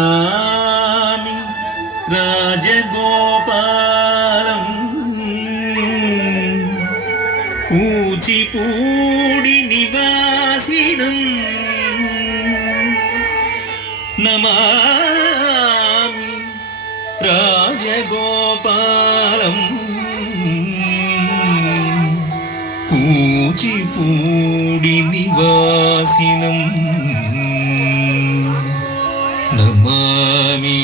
నమామి రాజగోపాలం కూచిపూడి నివాసినం నమామి రాజగోపాలం కూచిపూడి నివాసినం నమామి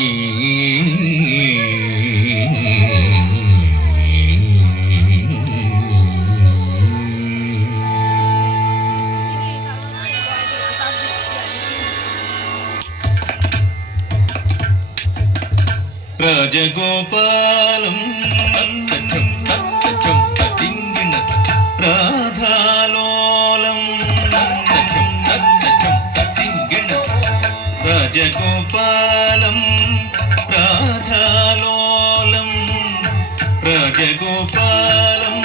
రాజగోపాలం రాధాలోలం రాజగోపాలం రాధాలోలం రాజగోపాలం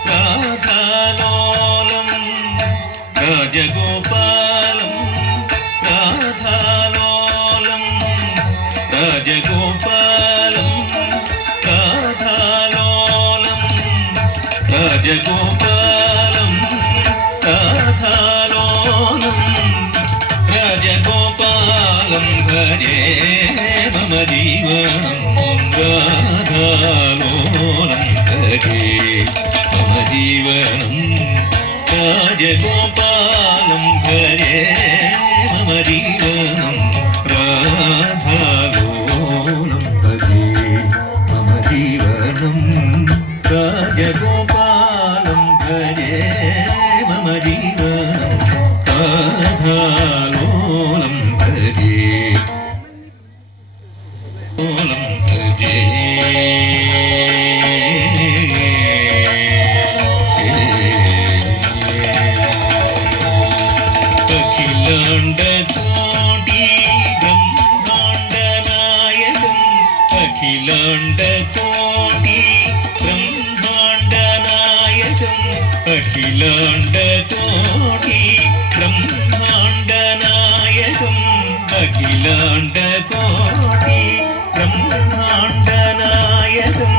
రాధాలోలం రాజగోపాలం రాధాలోలం రాజగోపాలం రాధాలోలం రాజగోపాలం రాధాలోలం రాజగోపాలం భజే మమ జీవనం రాధాలోలం భజే మమ జీవనం రాజగోపాలం భజే మమ జీవనం రాధాలోలం భజే మమ జీవనం రాజగోపాలం భజే మమ జీవనం రాధాలోలం భజే లోలం భజే అఖిలాండ కోటి బ్రహ్మాండ నాయకం అఖిలాండ కోటి బ్రహ్మాండ నాయకం అఖిలాండ కోటి బ్రహ్మాండ నాయకం అఖిలాండ కోటి బ్రహ్మాండ నాయకం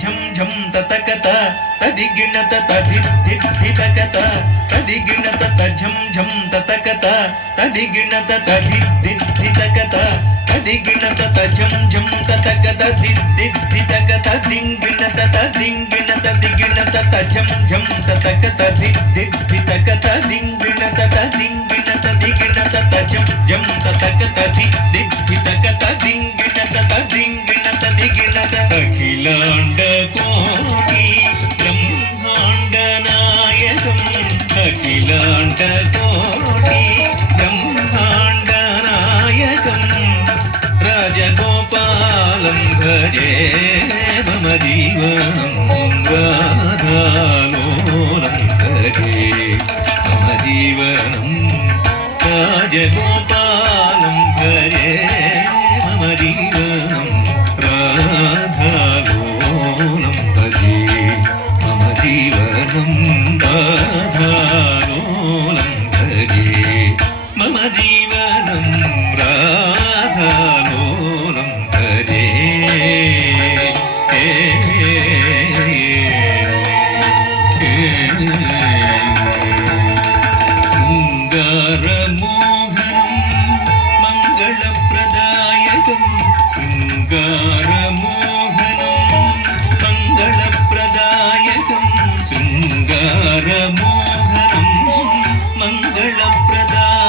ఝం ఝం తతకత తదిగిణత తదిద్ధితకత తదిగిణత ఝం ఝం తతకత తదిగిణత తదిద్ధితకత తదిగిణత ఝం ఝం తతకత దిద్ధితకత దింగిణత తదింగిణత దిగిణత ఝం ఝం తతకత దిద్ధితకత దింగిణత తదింగిణత దిగిణత ఝం ఝం తతకత దిద్ధితకత దింగిణత తదింగిణత దిగిణత అఖిలాండ కోటి బ్రహ్మాండ నాయకం అఖిలాండ కోటి బ్రహ్మాండ నాయకం రాజగోపాలం భజే మమ జీవనం రాధాలోలం భజే మమ జీవనం రాజగోపాలం భజే మమ జీవనం రాధాలోలం భజే మమ జీవనం రాధాలోలం భజే మమ జీవనం రాధాలోలం భజే శృంగారమోహనం మంగళప్రదాయకం